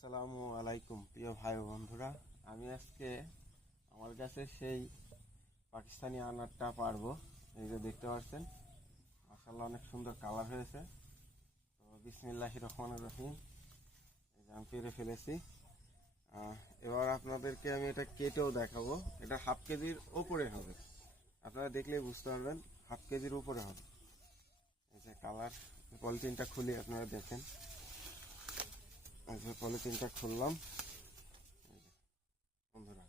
আসসালামু আলাইকুম প্রিয় ভাই ও বন্ধুরা। আমি আজকে আমার কাছে সেই পাকিস্তানি আনারটা পারবো। এই যে দেখতে পাচ্ছেন, মাশাআল্লাহ অনেক সুন্দর কালার হয়েছে। তো বিসমিল্লাহির রহমানির রহিম, এই যে আমি পেরে ফেলেছি। এবার আপনাদেরকে আমি এটা কেটেও দেখাবো। এটা হাফ কেজির ওপরে হবে, আপনারা দেখলেই বুঝতে পারবেন হাফ কেজির উপরে হবে। এই যে কালার, পলিথিনটা খুলে আপনারা দেখেন। এই যে পলিথিনটা খুললাম বন্ধুরা,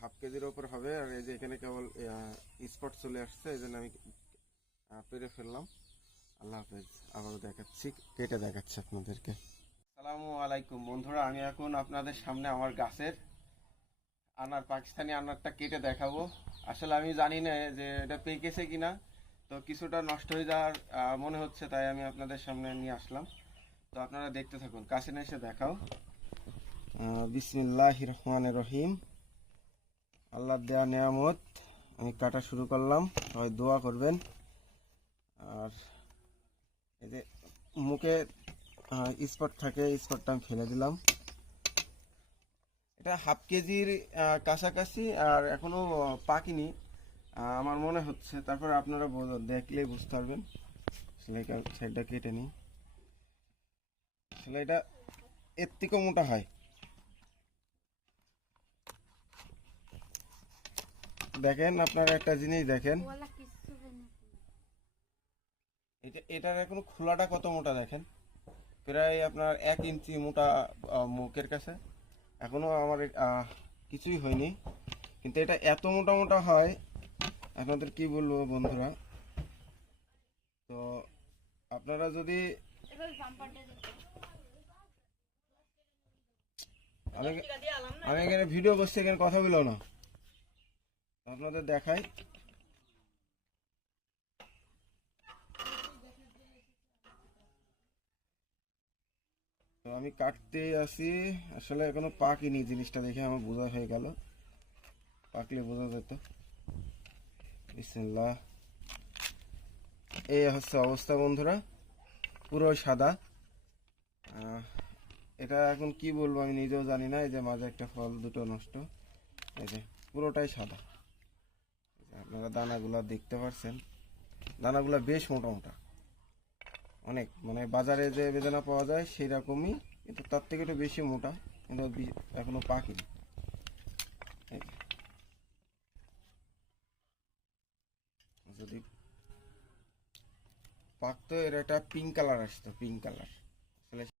হাফ কেজির ওপর হবে। আর এই যে এখানে কেবল স্পট চলে আসছে, এই জন্য আমি পেরে ফেললাম। আল্লাহ হাফেজ, আবারও দেখাচ্ছি, কেটে দেখাচ্ছি আপনাদেরকে। আসসালামু আলাইকুম বন্ধুরা, আমি এখন আপনাদের সামনে আমার গাছের আনার, পাকিস্তানি আনারটা কেটে দেখাবো। আসলে আমি জানি না যে এটা পেকেছে কিনা, তো কিছুটা নষ্ট হয়ে যাওয়ার মনে হচ্ছে, তাই আমি আপনাদের সামনে নিয়ে আসলাম। তো আপনারা দেখতে থাকুন, কাছে না এসে দেখাও। বিসমিল্লাহির রহমানির রহিম। আল্লাহ দেয়া নিয়ামত, আমি কাটা শুরু করলাম, সবাই দোয়া করবেন। আর এই যে মুখে স্পট থাকে, স্পটটা আমি ফেলে দিলাম। এটা হাফ কেজির কাছাকাছি, আর এখনো পাকিনি আমার মনে হচ্ছে। তারপর আপনারা দেখলেই বুঝতে পারবেন। সাইডটা কেটে নিই। আসলে এটা এর থেকেও মোটা হয়। দেখেন, আপনারা একটা জিনিস দেখেন, এটার এখন খোলাটা কত মোটা দেখেন, প্রায় আপনার 1 ইঞ্চি মোটা মুখের কাছে। এখনো আমার কিছুই হয়নি, কিন্তু এটা এত মোটা মোটা হয়, আপনাদের কি বলবো বন্ধুরা। তো আপনারা যদি, আমি আমি এখানে ভিডিও করছি, এখানে কথা বলো না, আপনাদের দেখাই। তো আমি কাটতে আসি, আসলে এখনো পাকিনি, জিনিসটা দেখে আমার বোঝা হয়ে গেল, পাকলে বোঝা যেত। বিসমিল্লাহ। এই হচ্ছে অবস্থা বন্ধুরা, পুরো সাদা। এটা এখন কি বলবো আমি নিজেও জানি না। এই যে মাঝে একটা ফল দুটো নষ্ট, এই যে পুরোটাই সাদা। আপনারা দানাগুলা দেখতে পাচ্ছেন, দানাগুলা বেশ মোটা মোটা, অনেক, মানে বাজারে যে বেদানা পাওয়া যায় সেই রকমই, কিন্তু তার থেকে একটু বেশি মোটা, কিন্তু এখনো পাকেনি। যদি পাকতো, এর একটা পিঙ্ক কালার আসতো, পিঙ্ক কালার। আসলে